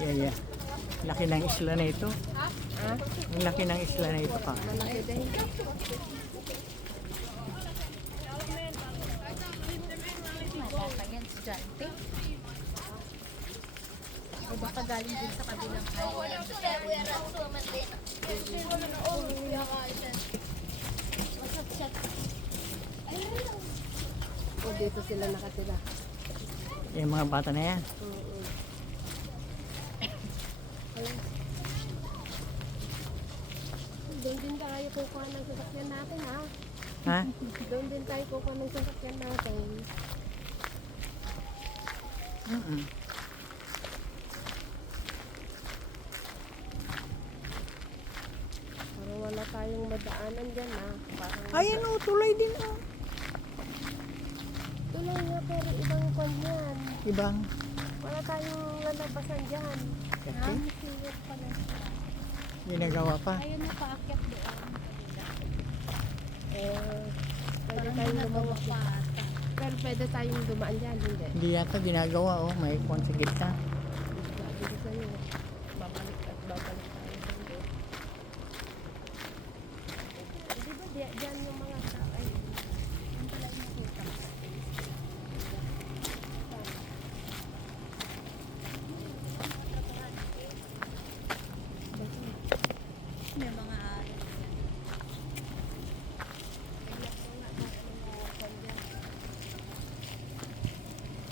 Yeah. Laki ng isla na ito. Ang laki ng isla na ito pa. Malaki din. Malata yan, estudyante. O baka galing din sa kabilang island. O dito sila nakatira. Yung mga bata na yan. Doon din tayo kukuha ng sasakyan natin, ha? Ha? Doon din tayo kukuha ng sasakyan natin. Para wala tayong madaanan dyan, ha? Parang Ayan o, tulay din o. tuloy nga, pero ibang kwan yan. Ibang. Wala tayong lalabasan dyan. Okay. Siyot pala siya. Ginagawa pa. Ayun na paakyat doon. Pwede Parang tayong ginagawa lumabas. pa ata. Pero pwede tayong dumaan dyan, hindi. Hindi yata ginagawa o. May kwan sa gitna. Sabi ko sa'yo, babalik at babalik tayo dito. Di ba dyan yung mga ay, Yung pala yung nakita ko. May mga aral yan.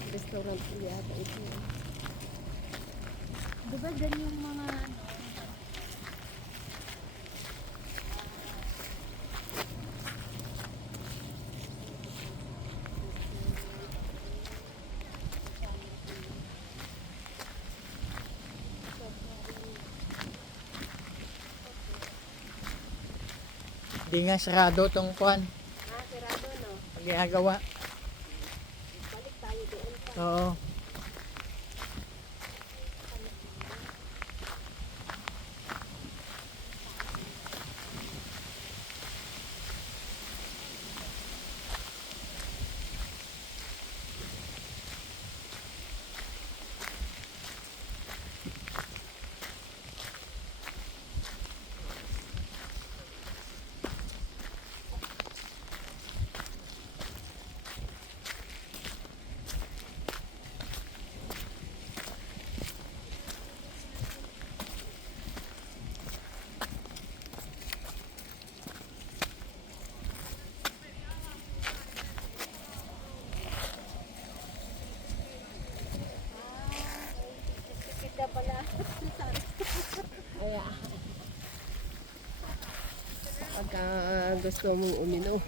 restaurant yata ito. Diba dyan yung mga ano, Hindi nga sarado tong kwan. Sirado, no? Pag ginagawa. Balik tayo doon pa. Oo. kita pala. Kaya, pagka gusto mong uminom,